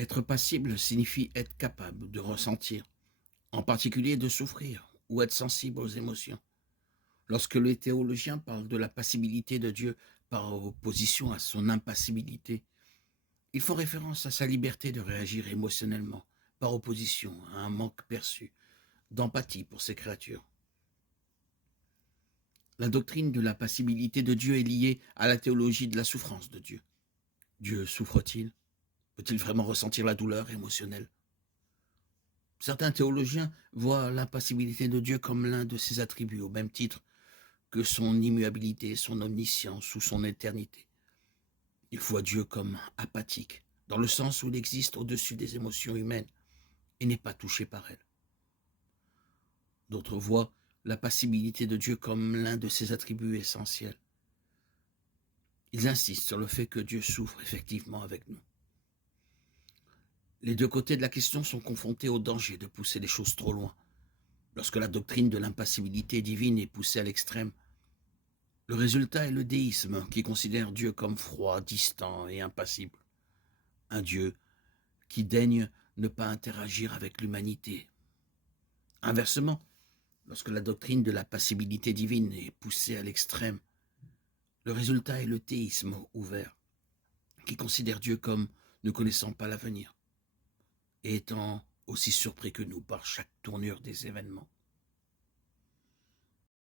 Être passible signifie être capable de ressentir, en particulier de souffrir ou être sensible aux émotions. Lorsque les théologiens parlent de la passibilité de Dieu par opposition à son impassibilité, ils font référence à sa liberté de réagir émotionnellement, par opposition à un manque perçu d'empathie pour ses créatures. La doctrine de la passibilité de Dieu est liée à la théologie de la souffrance de Dieu. Dieu souffre-t-il? Peut-il vraiment ressentir la douleur émotionnelle? Certains théologiens voient l'impassibilité de Dieu comme l'un de ses attributs, au même titre que son immuabilité, son omniscience ou son éternité. Ils voient Dieu comme apathique, dans le sens où il existe au-dessus des émotions humaines et n'est pas touché par elles. D'autres voient la passibilité de Dieu comme l'un de ses attributs essentiels. Ils insistent sur le fait que Dieu souffre effectivement avec nous. Les deux côtés de la question sont confrontés au danger de pousser les choses trop loin. Lorsque la doctrine de l'impassibilité divine est poussée à l'extrême, le résultat est le déisme qui considère Dieu comme froid, distant et impassible. Un Dieu qui daigne ne pas interagir avec l'humanité. Inversement, lorsque la doctrine de la passibilité divine est poussée à l'extrême, le résultat est le théisme ouvert, qui considère Dieu comme ne connaissant pas l'avenir et étant aussi surpris que nous par chaque tournure des événements.